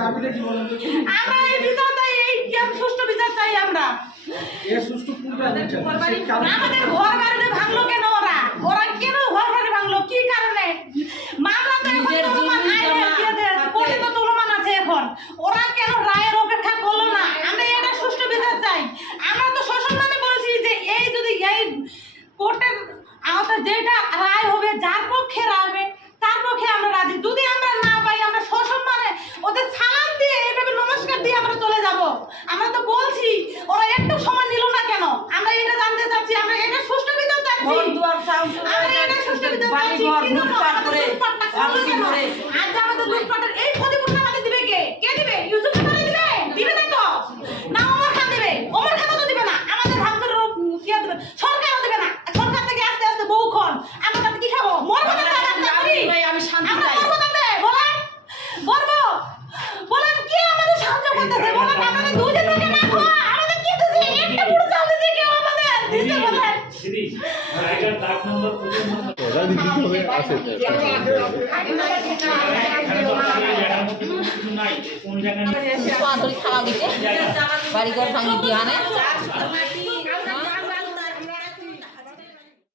দাবিটা কি বলেন তো? আমরা এই বিচার চাই, এই সুষ্ঠু বিচার চাই আমরা। এই সুষ্ঠু কোনটা বিচার? আমাদের ঘর বাড়িতে ভাঙলো কেন ওরা? ওরা কেন ঘর বাড়ি ভাঙলো? কি কারণে? মামলা তো এখন চলমান, আইনে কোর্টে তো চলমান আছে এখন। ওরা কেন রায়ের অপেক্ষা করলো না? আমরা এটা সুষ্ঠু বিচার চাই। আমরা তো সসম্মানে বলছি যে এই যদি এই কোর্টের আওতায় যেটা রায় হবে, যার পক্ষে রায় হবে তার পক্ষে আমরা রাজি। যদি আমরা না পাই, আমরা সসম্মানে ওদের সালাম দিয়ে এইভাবে নমস্কার দিয়ে আমরা চলে যাব। আমরা তো বলছি, ওরা একটু সময় নিল না কেন? আমরা এটা জানতে চাচ্ছি, আমরা এটা সুষ্ঠু বিচার চাচ্ছি। আমরা এটা সুষ্ঠু বিচার চাচ্ছি। আজ আমাদের লুটপাটের এই ক্ষতিপূরণ আমাদের দিবে কে? কে দিবে? ইউসুফ খান দিবে? দিবে না তো? না ওমর খান দিবে? ওমর খান তো দিবে না। আমাদের ভাঙচুর কি দিবে? সরকারও দিবে না। সরকার থেকে আস্তে আস্তে বহুক্ষণ আমরা তাতে কি খাবো? মরবো না? আমি শান্তি চাই। মরবো তাতে? বলেন, মরবো? বলেন কি আমাদের সাহায্য করতেছে? বলেন আমাদের দুধে থেকে না খাওয়া আমাদের কি দিছে? একটা পুরো চাল দিছে কেউ আমাদের? দিছে বলেন? দিদি রাইডার ডাক নাম্বার পর্যন্ত রাজনীতি হবে আছে খাওয়া গেছে বাড়িঘর ভাঙি দিয়ে আনে